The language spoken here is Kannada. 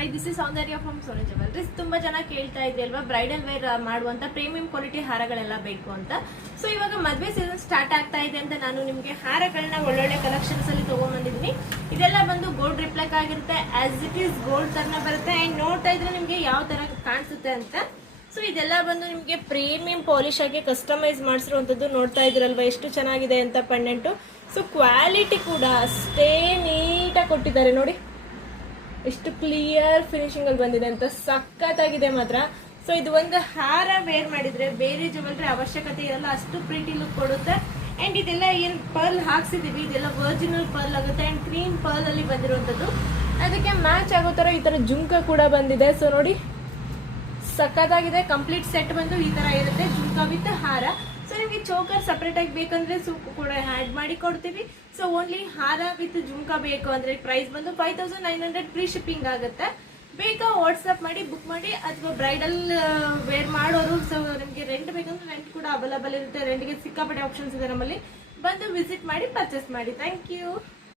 Hi this is Soundarya from Soni jewelleries. ತುಂಬಾ ಜನ ಕೇಳ್ತಾ ಇದ್ದೆ ಅಲ್ವಾ ಬ್ರೈಡಲ್ ವೇರ್ ಮಾಡುವಂತ ಪ್ರೀಮಿಯಂ ಕ್ವಾಲಿಟಿ ಹಾರಗಳೆಲ್ಲ ಬೇಕು ಅಂತ. ಸೊ ಇವಾಗ ಮದುವೆ ಸೀಸನ್ ಸ್ಟಾರ್ಟ್ ಆಗ್ತಾ ಇದೆ ಅಂತ ನಾನು ನಿಮಗೆ ಹಾರಗಳನ್ನ ಒಳ್ಳೊಳ್ಳೆ ಕಲೆಕ್ಷನ್ಸ್ ಅಲ್ಲಿ ತಗೊಂಡ್ಬಂದಿದ್ದೀನಿ. ಇದೆಲ್ಲ ಬಂದು ಗೋಲ್ಡ್ ರಿಪ್ಲೆಕ್ ಆಗಿರುತ್ತೆ, ಆಸ್ ಇಟ್ ಈಸ್ ಗೋಲ್ಡ್ ತರನ ಬರುತ್ತೆ. ಅಂಡ್ ನೋಡ್ತಾ ಇದ್ರೆ ನಿಮ್ಗೆ ಯಾವ ತರ ಕಾಣಿಸುತ್ತೆ ಅಂತ. ಸೊ ಇದೆಲ್ಲ ಬಂದು ನಿಮಗೆ ಪ್ರೀಮಿಯಂ ಪಾಲಿಶ್ ಆಗಿ ಕಸ್ಟಮೈಸ್ ಮಾಡಿಸಿರುವಂತದ್ದು. ನೋಡ್ತಾ ಇದ್ರಲ್ವಾ ಎಷ್ಟು ಚೆನ್ನಾಗಿದೆ ಅಂತ ಪೆಂಡೆಂಟು. ಸೊ ಕ್ವಾಲಿಟಿ ಕೂಡ ಅಷ್ಟೇ ನೀಟಾಗಿ ಕೊಟ್ಟಿದ್ದಾರೆ ನೋಡಿ, ಎಷ್ಟು ಕ್ಲಿಯರ್ ಫಿನಿಶಿಂಗ್ ಅಲ್ಲಿ ಬಂದಿದೆ ಅಂತ, ಸಖತ್ತಾಗಿದೆ ಮಾತ್ರ. ಸೊ ಇದು ಒಂದು ಹಾರ ವೇರ್ ಮಾಡಿದ್ರೆ ಬೇರೆ ಜ್ಯುವೆಲರಿ ಅವಶ್ಯಕತೆ ಇರಲ್ಲ, ಅಷ್ಟು ಪ್ರೀಟಿ ಲುಕ್ ಕೊಡುತ್ತೆ. ಅಂಡ್ ಇದೆಲ್ಲ ಏನ್ ಪರ್ಲ್ ಹಾಕ್ಸಿದೀವಿ ಇದೆಲ್ಲ ಒರಿಜಿನಲ್ ಪರ್ಲ್ ಆಗುತ್ತೆ. ಅಂಡ್ ಕ್ರೀಮ್ ಪರ್ಲ್ ಅಲ್ಲಿ ಬಂದಿರುವಂತದ್ದು, ಅದಕ್ಕೆ ಮ್ಯಾಚ್ ಆಗೋ ತರ ಈ ತರ ಜುಮ್ಕ ಕೂಡ ಬಂದಿದೆ. ಸೊ ನೋಡಿ ಸಖತ್ತಾಗಿದೆ. ಕಂಪ್ಲೀಟ್ ಸೆಟ್ ಬಂದು ಈ ತರ ಇರುತ್ತೆ, ಜುಮ್ಕ ವಿತ್ ಹಾರ. ಸೊ ನಿಮಗೆ ಚೋಕರ್ ಸಪರೇಟ್ ಆಗಿ ಬೇಕಂದ್ರೆ ಸೂಪ್ ಕೂಡ ಆ್ಯಡ್ ಮಾಡಿ ಕೊಡ್ತೀವಿ. ಸೊ ಓನ್ಲಿ ಹಾರ ವಿತ್ ಜುಮ್ಕ ಬೇಕು ಅಂದ್ರೆ ಪ್ರೈಸ್ ಬಂದು 5900 ಫ್ರೀ ಶಿಪ್ಪಿಂಗ್ ಆಗುತ್ತೆ. ಬೇಕಾ ವಾಟ್ಸ್ಆಪ್ ಮಾಡಿ ಬುಕ್ ಮಾಡಿ, ಅಥವಾ ಬ್ರೈಡಲ್ ವೇರ್ ಮಾಡೋರು ಸೊ ನಿಮಗೆ ರೆಂಟ್ ಬೇಕಂದ್ರೆ ರೆಂಟ್ ಕೂಡ ಅವೈಲೇಬಲ್ ಇರುತ್ತೆ. ರೆಂಟ್ಗೆ ಸಿಕ್ಕಾಪಟ್ಟೆ ಆಪ್ಷನ್ಸ್ ಇದೆ ನಮ್ಮಲ್ಲಿ. ಬಂದು ವಿಸಿಟ್ ಮಾಡಿ ಪರ್ಚೇಸ್ ಮಾಡಿ. Thank you.